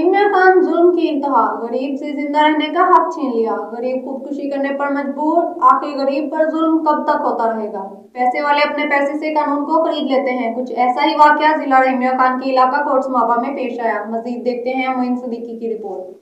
रहीमिया खान जुल्म की इंतहा, गरीब से जिंदा रहने का हक छीन लिया। गरीब खुदकुशी करने पर मजबूर, आखिर गरीब पर जुल्म कब तक होता रहेगा। पैसे वाले अपने पैसे से कानून को खरीद लेते हैं। कुछ ऐसा ही वाकया जिला रहीमिया खान के इलाका कोटसमाबा में पेश आया। मजीद देखते हैं मोइन सिद्दीकी की रिपोर्ट।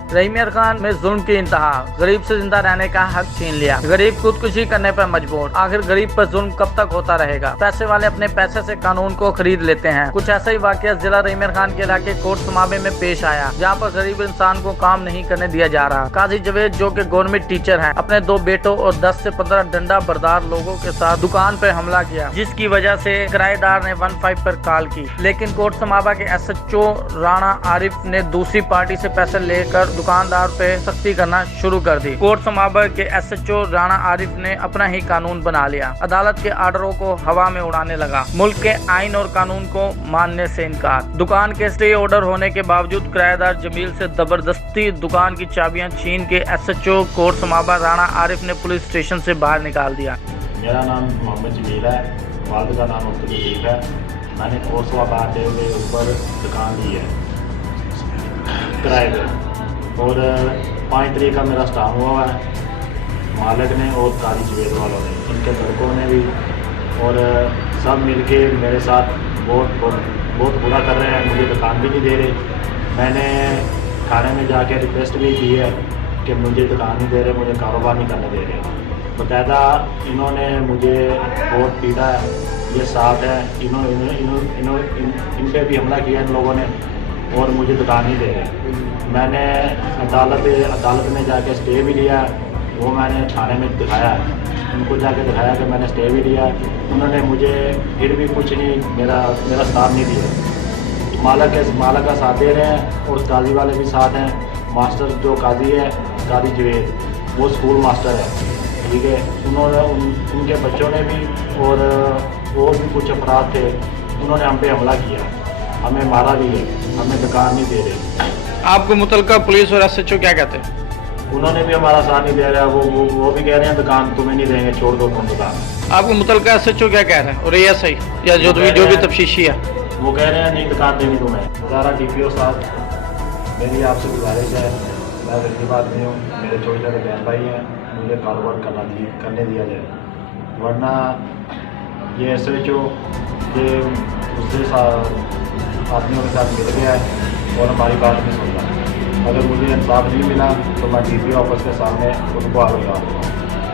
रहीमिया खान में जुल्म की इंतहा, गरीब से जिंदा रहने का हक छीन लिया। गरीब खुदकुशी करने पर मजबूर, आखिर गरीब पर जुल्म कब तक होता रहेगा। पैसे वाले अपने पैसे से कानून को खरीद लेते हैं। कुछ ऐसा ही वाकया जिला रहीमिया खान के इलाके कोटसमाबे में पेश आया, जहां पर गरीब इंसान को काम नहीं करने दिया जा रहा। काजी जवेद, जो कि गवर्नमेंट टीचर हैं, अपने 2 बेटों और 10 से 15 डंडा बरदार लोगों के साथ दुकान पर हमला किया, जिसकी वजह से किराएदार ने 15 पर कॉल की। लेकिन कोटसमाबा के SHO राणा आरिफ ने दूसरी पार्टी से पैसे लेकर दुकानदार पे सख्ती करना शुरू कर दी। कोटसमाबा के SHO राणा आरिफ ने अपना ही कानून बना लिया। अदालत के ऑर्डरों को हवा में उड़ाने लगा। मुल्क के आइन और कानून को मानने से इनकार। दुकान के स्टे ऑर्डर होने के बावजूद किराएदार जमील से जबरदस्ती दुकान की चाबियां छीन के SHO कोटसमाबा राणा आरिफ ने पुलिस स्टेशन से बाहर निकाल दिया। मेरा नाम मोहम्मद जमील है, वालिद का नाम अब्दुल लतीफ है। मैंने कोटसमाबा के ऊपर दुकान ली है किराए पर, और 5 तारीख का मेरा स्टाफ हुआ है। मालिक ने और काजी जवेद वालों ने, इनके लड़कों ने भी, और सब मिलके मेरे साथ बहुत बुरा कर रहे हैं। मुझे दुकान भी नहीं दे रहे। मैंने थाने में जाके रिक्वेस्ट भी की है कि मुझे दुकान नहीं दे रहे, मुझे कारोबार नहीं करने दे रहे। बाकायदा इन्होंने मुझे बहुत पीटा है। ये साथ है, इन पे भी हमला किया इन लोगों ने, और मुझे दुकान नहीं दे रहे। मैंने अदालत में जाके स्टे भी लिया, वो मैंने थाने में दिखाया है, उनको जाके दिखाया कि मैंने स्टे भी लिया। उन्होंने मुझे फिर भी कुछ नहीं, मेरा साथ नहीं दिया। मालिक का साथ दे रहे हैं, और काजी वाले भी साथ हैं। मास्टर जो काजी है, काजी जवेद, वो स्कूल मास्टर है, ठीक है। उन्होंने उनके बच्चों ने भी और भी कुछ अफराद थे, उन्होंने हम पे हमला किया, हमें मारा भी है, हमें दुकान नहीं दे रहे। आपको मुतलका पुलिस और SHO क्या कहते हैं? उन्होंने भी हमारा साथ नहीं दे रहा। वो भी कह रहे हैं दुकान तुम्हें नहीं देंगे, छोड़ दो तुम दुकान। आपको मुतलका SHO क्या कह रहे हैं? और ये सही या जो भी तफ्तीशी है, वो कह रहे हैं नहीं दुकान देनी तुम्हें। हज़ारा DPO साहब, मेरी आपसे गुजारिश है, मैं गरीब आदमी हूँ, मेरे छोटे छोटे बहन भाई हैं, मुझे कारोबार करने दिया जाए, वरना ये SHO ये दूसरे आदमियों के साथ मिल गया है और हमारी बात नहीं सुन रहा। अगर मुझे इंसाफ नहीं मिला तो मैं DPO ऑफिस के सामने उनको आगे लगा दूँगा।